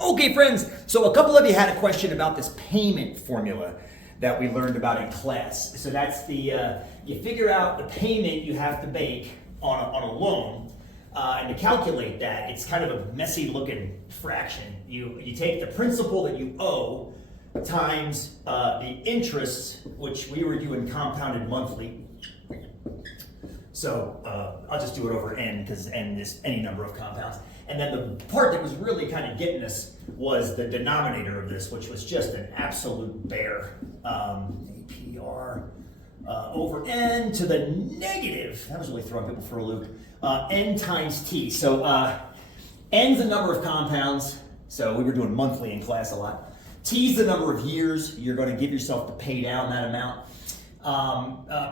Okay, friends, so a couple of you had a question about this payment formula that we learned about in class. So that's the, you figure out the payment you have to make on a loan, and to calculate that, it's kind of a messy looking fraction. You take the principal that you owe times the interest, which we were doing compounded monthly. So I'll just do it over n, because n is any number of compounds. And then the part that was really kind of getting us was the denominator of this, which was just an absolute bear. APR over n to the negative, that was really throwing people for a loop, n times t. So n's the number of compounds, so we were doing monthly in class a lot. T's the number of years you're going to give yourself to pay down that amount.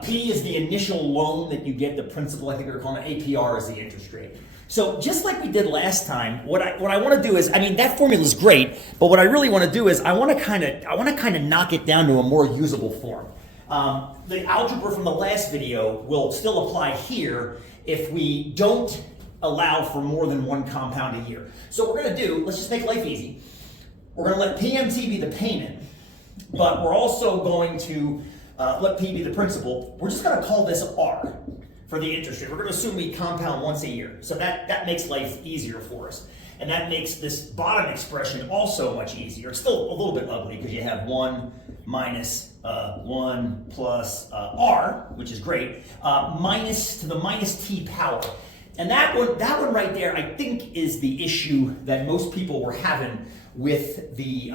P is the initial loan that you get, the principal, I think we were calling it. APR is the interest rate. So just like we did last time, what I want to do is, I mean, that formula is great, but what I really want to do is I want to kind of knock it down to a more usable form. The algebra from the last video will still apply here if we don't allow for more than one compound a year. So what we're going to do, let's just make life easy. We're going to let PMT be the payment, but we're also going to let P be the principal. We're just going to call this R for the interest rate. We're going to assume we compound once a year. So that makes life easier for us. And that makes this bottom expression also much easier. It's still a little bit ugly because you have 1 minus 1 plus R, which is great, minus to the minus t power. And that one right there, I think, is the issue that most people were having with the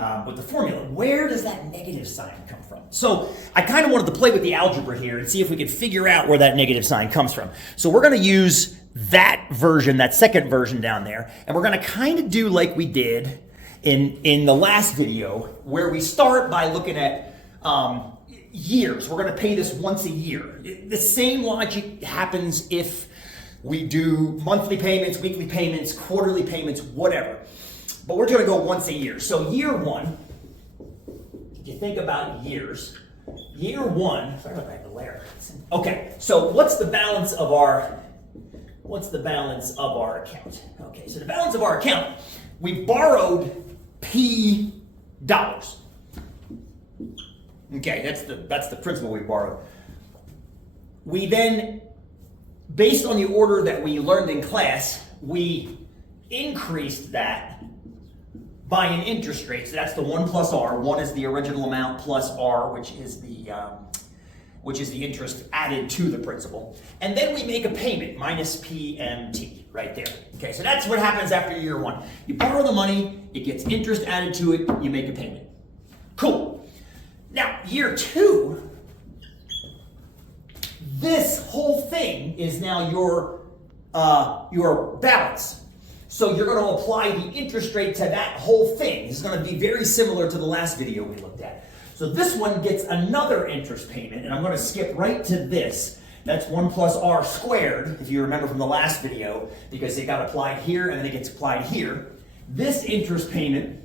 formula. Where does that negative sign come from? So I kind of wanted to play with the algebra here and see if we could figure out where that negative sign comes from. So we're going to use that version, that second version down there, and we're going to kind of do like we did in the last video, where we start by looking at years. We're going to pay this once a year. The same logic happens if we do monthly payments, weekly payments, quarterly payments, whatever. But we're going to go once a year. So year one, if you think about years, year one, sorry about that glare. Okay, so what's the balance of our account? Okay, so the balance of our account, we borrowed P dollars. Okay, that's the principal we borrowed. We then, based on the order that we learned in class, we increased that by an interest rate. So that's the 1 plus R. 1 is the original amount plus R, which is the interest added to the principal. And then we make a payment, minus PMT, right there. Okay, so that's what happens after year one. You borrow the money, it gets interest added to it, you make a payment. Cool. Now, year two, this whole thing is now your balance. So you're going to apply the interest rate to that whole thing. This is going to be very similar to the last video we looked at. So this one gets another interest payment, and I'm going to skip right to this. That's 1 plus R squared, if you remember from the last video, because it got applied here and then it gets applied here. This interest payment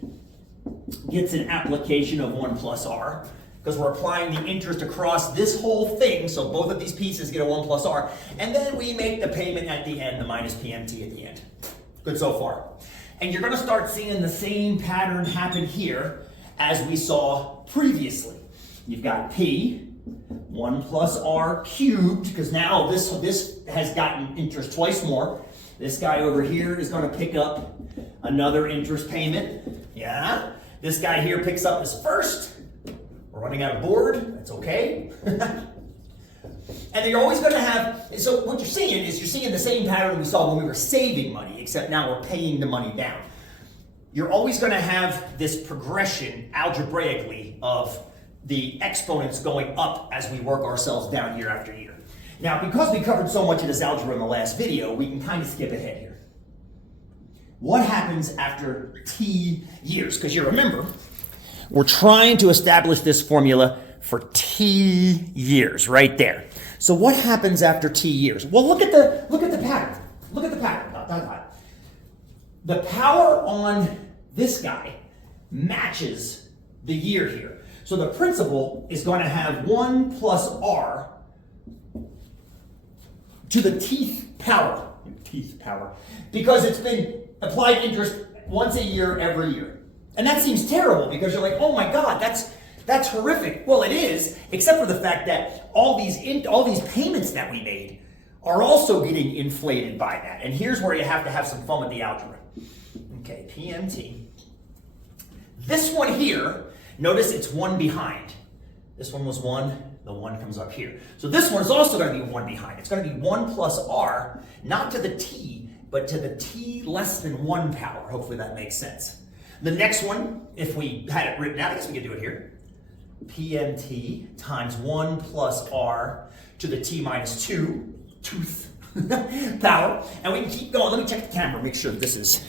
gets an application of 1 plus R, because we're applying the interest across this whole thing, so both of these pieces get a 1 plus R, and then we make the payment at the end, the minus PMT at the end. Good so far. And you're going to start seeing the same pattern happen here as we saw previously. You've got P, 1 plus R cubed, because now this has gotten interest twice more. This guy over here is going to pick up another interest payment. Yeah. This guy here picks up his first. We're running out of board. That's okay. And you're always going to have, so what you're seeing is you're seeing the same pattern we saw when we were saving money, except now we're paying the money down. You're always going to have this progression algebraically of the exponents going up as we work ourselves down year after year. Now, because we covered so much of this algebra in the last video, we can kind of skip ahead here. What happens after T years? Because you remember, we're trying to establish this formula for T years right there. So what happens after T years? Well, look at the pattern. Look at the pattern. The power on this guy matches the year here. So the principal is going to have 1 plus R to the teeth power, because it's been applied interest once a year, every year. And that seems terrible because you're like, oh my God, that's horrific. Well, it is, except for the fact that all these payments that we made are also getting inflated by that. And here's where you have to have some fun with the algebra. Okay, PMT. This one here, notice it's one behind. This one was 1, the 1 comes up here. So this one is also going to be 1 behind. It's going to be 1 plus r, not to the t, but to the t less than 1 power. Hopefully that makes sense. The next one, if we had it written out, I guess we could do it here. PMT times 1 plus r to the t minus 2, power. And we can keep going. Let me check the camera, make sure this is,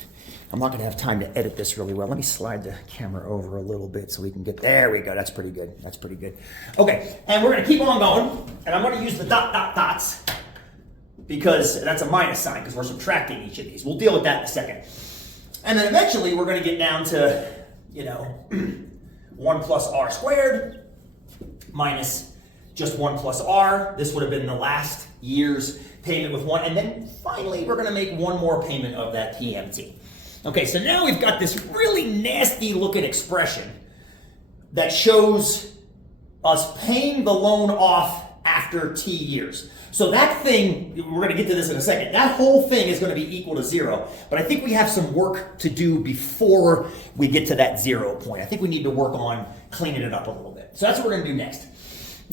I'm not going to have time to edit this really well. Let me slide the camera over a little bit so we can get, there we go. That's pretty good. That's pretty good. Okay, and we're going to keep on going. And I'm going to use the dots because that's a minus sign because we're subtracting each of these. We'll deal with that in a second. And then eventually we're going to get down to, 1 plus r squared minus just 1 plus r. This would have been the last year's payment with 1. And then finally, we're going to make one more payment of that PMT. Okay, so now we've got this really nasty looking expression that shows us paying the loan off after t years. So that thing, we're going to get to this in a second, that whole thing is going to be equal to 0. But I think we have some work to do before we get to that 0 point. I think we need to work on cleaning it up a little bit. So that's what we're going to do next.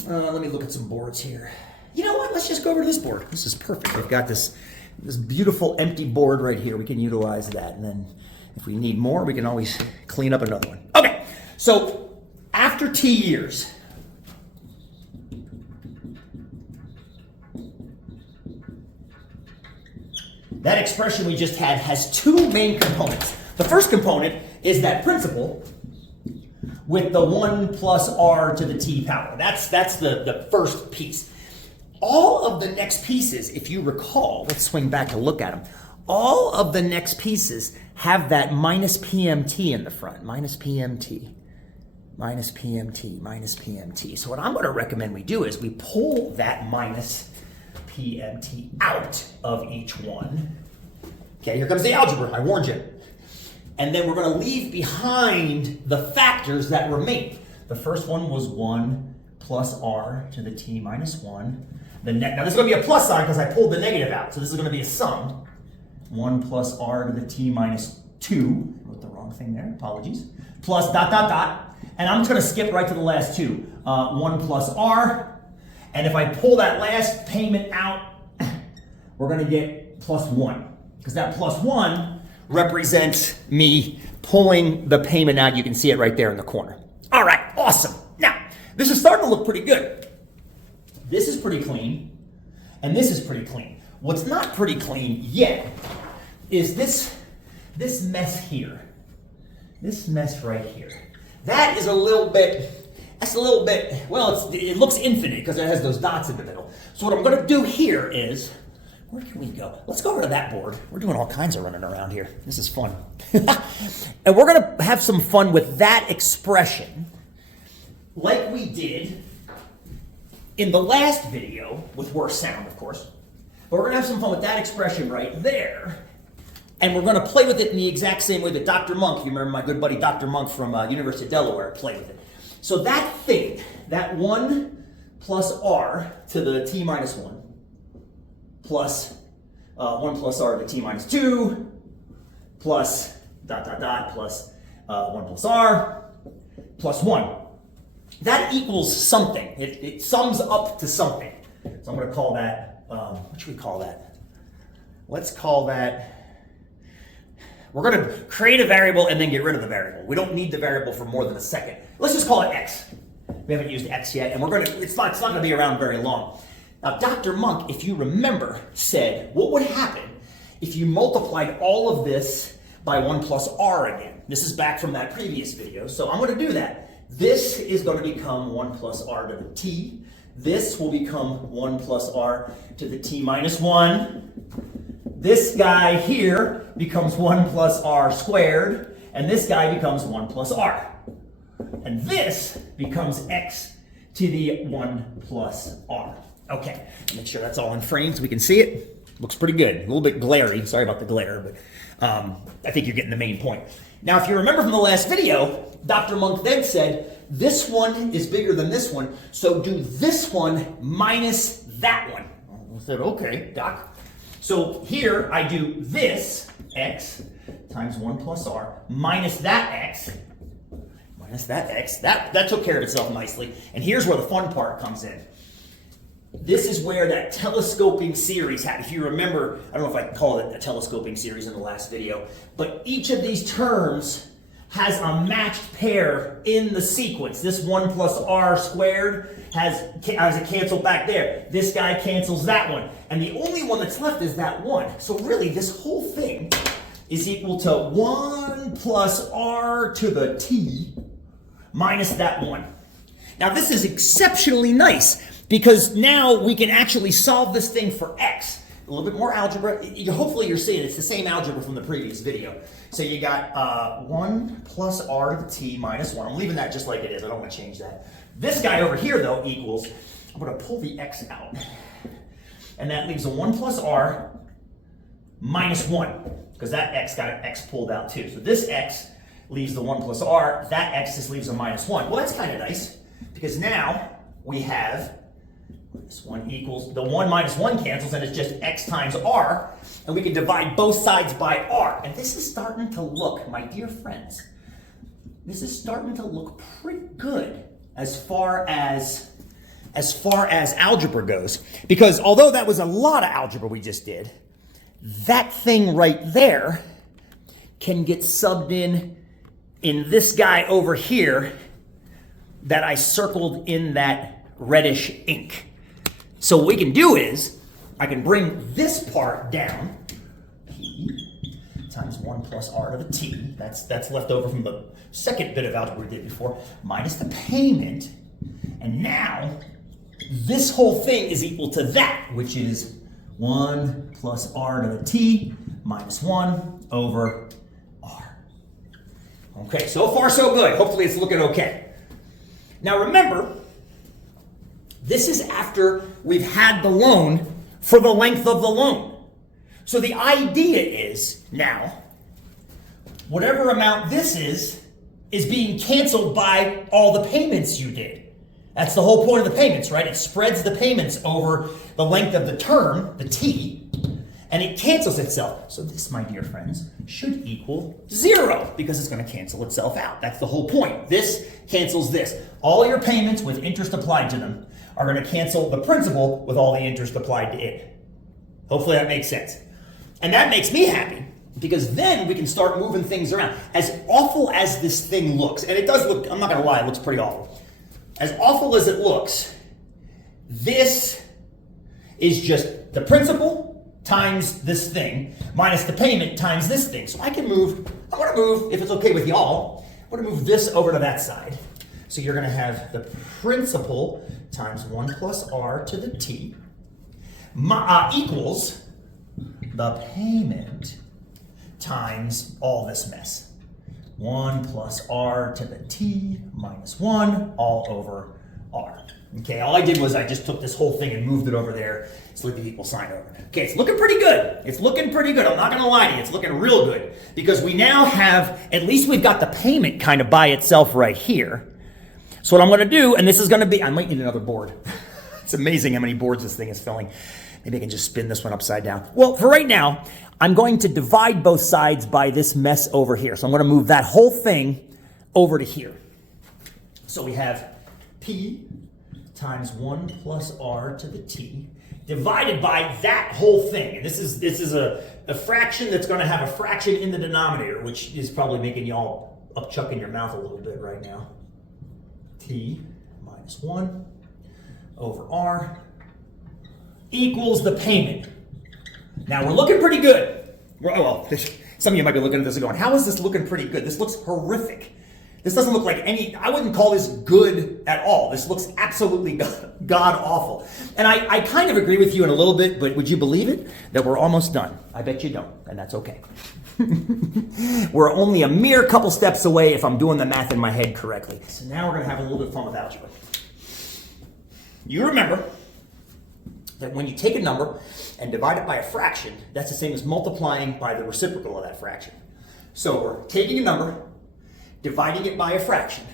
Let me look at some boards here. You know what? Let's just go over to this board. This is perfect. We've got this beautiful empty board right here. We can utilize that. And then if we need more, we can always clean up another one. Okay, so after t years, that expression we just had has 2 main components. The first component is that principal with the 1 plus r to the t power. That's the first piece. All of the next pieces, if you recall, let's swing back to look at them. All of the next pieces have that minus PMT in the front. Minus PMT, minus PMT, minus PMT. So what I'm going to recommend we do is we pull that minus PMT out of each one. Okay, here comes the algebra. I warned you. And then we're going to leave behind the factors that remain. The first one was 1 plus r to the t minus 1. Now this is going to be a plus sign because I pulled the negative out. So this is going to be a sum. 1 plus r to the t minus 2. I wrote the wrong thing there. Apologies. Plus ... And I'm just going to skip right to the last 2. 1 plus r. And if I pull that last payment out, we're going to get plus 1. Because that plus 1 represents me pulling the payment out. You can see it right there in the corner. All right, awesome. Now, this is starting to look pretty good. This is pretty clean, and this is pretty clean. What's not pretty clean yet is this mess here. This mess right here. That is a little bit, well, it looks infinite because it has those dots in the middle. So what I'm going to do here is, where can we go? Let's go over to that board. We're doing all kinds of running around here. This is fun. And we're going to have some fun with that expression like we did in the last video with worse sound, of course. But we're going to have some fun with that expression right there. And we're going to play with it in the exact same way that Dr. Monk, you remember my good buddy Dr. Monk from University of Delaware, played with it. So that thing, that 1 plus r to the t minus 1, plus 1 plus r to the t minus 2, plus ... plus 1 plus r, plus 1. That equals something. It sums up to something. So I'm going to call that, what should we call that? Let's call that, we're going to create a variable and then get rid of the variable. We don't need the variable for more than a second. Let's just call it x. We haven't used x yet, and it's not going to be around very long. Now, Dr. Monk, if you remember, said, what would happen if you multiplied all of this by 1 plus r again? This is back from that previous video, so I'm going to do that. This is going to become 1 plus r to the t. This will become 1 plus r to the t minus 1. This guy here becomes 1 plus r squared, and this guy becomes 1 plus r. And this becomes x to the 1 plus r. Okay, make sure that's all in frame so we can see it. Looks pretty good. A little bit glary. Sorry about the glare, but I think you're getting the main point. Now, if you remember from the last video, Dr. Monk then said, this one is bigger than this one, so do this one minus that one. I said, okay, Doc. So here I do this, x, times 1 plus r, minus that x, That took care of itself nicely. And here's where the fun part comes in. This is where that telescoping series happened. If you remember, I don't know if I called it a telescoping series in the last video, but each of these terms has a matched pair in the sequence. This 1 plus r squared has it canceled back there. This guy cancels that one. And the only one that's left is that one. So really, this whole thing is equal to 1 plus r to the t minus that one. Now, this is exceptionally nice because now we can actually solve this thing for x. A little bit more algebra. Hopefully you're seeing it's the same algebra from the previous video. So you got 1 plus r to the t minus 1. I'm leaving that just like it is. I don't want to change that. This guy over here, though, equals, I'm going to pull the x out. And that leaves a 1 plus r minus 1, because that x got an x pulled out too. So this x leaves the 1 plus r. That x just leaves a minus 1. Well, that's kind of nice, because now we have this one equals, the 1 minus 1 cancels, and it's just x times r, and we can divide both sides by r. And this is starting to look, my dear friends, this is starting to look pretty good as far as algebra goes. Because although that was a lot of algebra we just did, that thing right there can get subbed in this guy over here that I circled in that reddish ink. So what we can do is, I can bring this part down, p times 1 plus r to the t, that's left over from the second bit of algebra we did before, minus the payment, and now this whole thing is equal to that, which is 1 plus r to the t minus 1 over r. Okay, so far so good. Hopefully it's looking okay. Now remember, this is after we've had the loan for the length of the loan. So the idea is now, whatever amount this is being canceled by all the payments you did. That's the whole point of the payments, right? It spreads the payments over the length of the term, the t, and it cancels itself. So this, my dear friends, should equal 0 because it's going to cancel itself out. That's the whole point. This cancels this. All your payments with interest applied to them are going to cancel the principal with all the interest applied to it. Hopefully that makes sense. And that makes me happy because then we can start moving things around. As awful as this thing looks, and it does look, I'm not going to lie, it looks pretty awful. As awful as it looks, this is just the principal times this thing minus the payment times this thing. So I can move, I want to move, if it's okay with y'all, I want to move this over to that side. So you're going to have the principal times 1 plus r to the t equals the payment times all this mess. 1 plus r to the t minus 1 all over r. Okay, all I did was I just took this whole thing and moved it over there, slid the equal sign over. Okay, it's looking pretty good. It's looking pretty good. I'm not going to lie to you. It's looking real good because we now have, at least we've got the payment kind of by itself right here. So what I'm going to do, and this is going to be, I might need another board. It's amazing how many boards this thing is filling. Maybe I can just spin this one upside down. Well, for right now, I'm going to divide both sides by this mess over here. So I'm going to move that whole thing over to here. So we have p times 1 plus r to the t divided by that whole thing. And this is a fraction that's going to have a fraction in the denominator, which is probably making y'all upchuck in your mouth a little bit right now. T minus 1 over r equals the payment. Now we're looking pretty good. Some of you might be looking at this and going, how is this looking pretty good? This looks horrific. This doesn't look like I wouldn't call this good at all. This looks absolutely god-awful. And I kind of agree with you in a little bit, but would you believe it? That we're almost done. I bet you don't, and that's okay. We're only a mere couple steps away if I'm doing the math in my head correctly. So now we're going to have a little bit of fun with algebra. You remember that when you take a number and divide it by a fraction, that's the same as multiplying by the reciprocal of that fraction. So we're taking a number, dividing it by a fraction.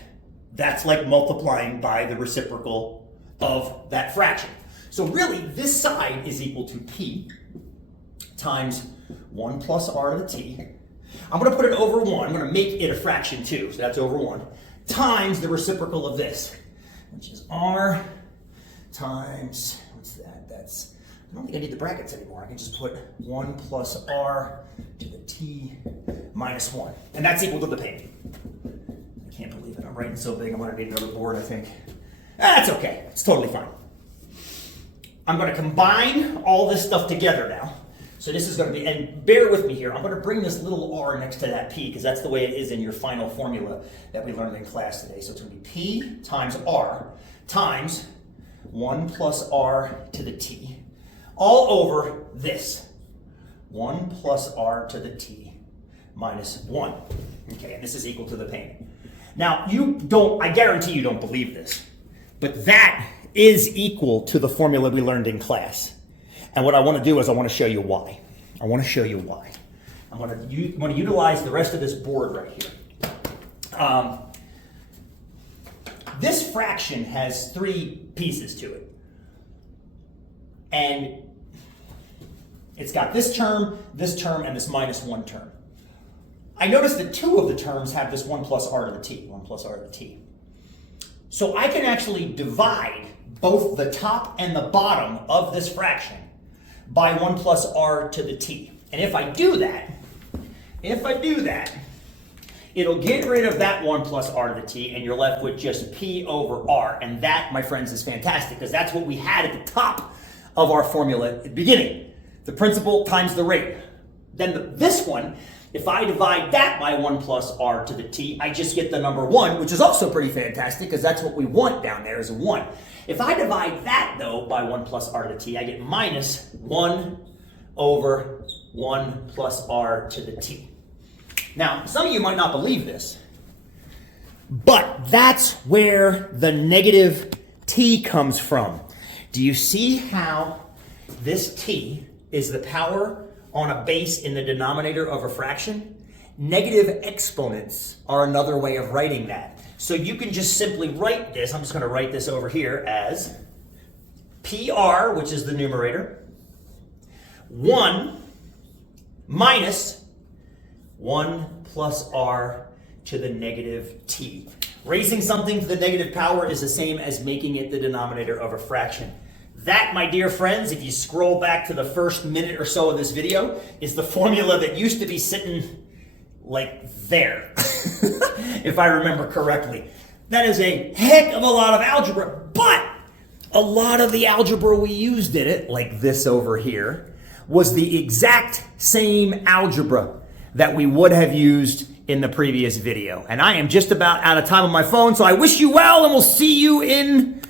That's like multiplying by the reciprocal of that fraction. So really, this side is equal to p times 1 plus r to the t. I'm going to put it over 1. I'm going to make it a fraction too, so that's over 1, times the reciprocal of this, which is r times, what's that? That's, I don't think I need the brackets anymore. I can just put 1 plus r to the t minus 1. And that's equal to the payment. I can't believe it. I'm writing so big, I'm going to need another board, I think. That's okay. It's totally fine. I'm going to combine all this stuff together now. So this is going to be, and bear with me here, I'm going to bring this little r next to that p, because that's the way it is in your final formula that we learned in class today. So it's going to be p times r times 1 plus r to the t, all over this, 1 plus r to the t minus 1. Okay, and this is equal to the payment. Now, I guarantee you don't believe this, but that is equal to the formula we learned in class. And what I want to do is I want to show you why. I want to show you why. I'm going to utilize the rest of this board right here. This fraction has 3 pieces to it. And it's got this term, and this minus 1 term. I noticed that 2 of the terms have this 1 plus r to the t, 1 plus r to the t. So I can actually divide both the top and the bottom of this fraction by 1 plus r to the t. And if I do that, it'll get rid of that 1 plus r to the t, and you're left with just p over r. And that, my friends, is fantastic, because that's what we had at the top of our formula at the beginning. The principal times the rate. Then this one, if I divide that by 1 plus r to the t, I just get the number 1, which is also pretty fantastic, because that's what we want down there is a 1. If I divide that, though, by 1 plus r to the t, I get minus 1 over 1 plus r to the t. Now, some of you might not believe this, but that's where the negative t comes from. Do you see how this t is the power on a base in the denominator of a fraction? Negative exponents are another way of writing that. So you can just simply write this, I'm just going to write this over here as PR, which is the numerator, 1 minus 1 plus r to the negative t. Raising something to the negative power is the same as making it the denominator of a fraction. That, my dear friends, if you scroll back to the first minute or so of this video, is the formula that used to be sitting like there, if I remember correctly. That is a heck of a lot of algebra, but a lot of the algebra we used in it, like this over here, was the exact same algebra that we would have used in the previous video. And I am just about out of time on my phone, so I wish you well, and we'll see you in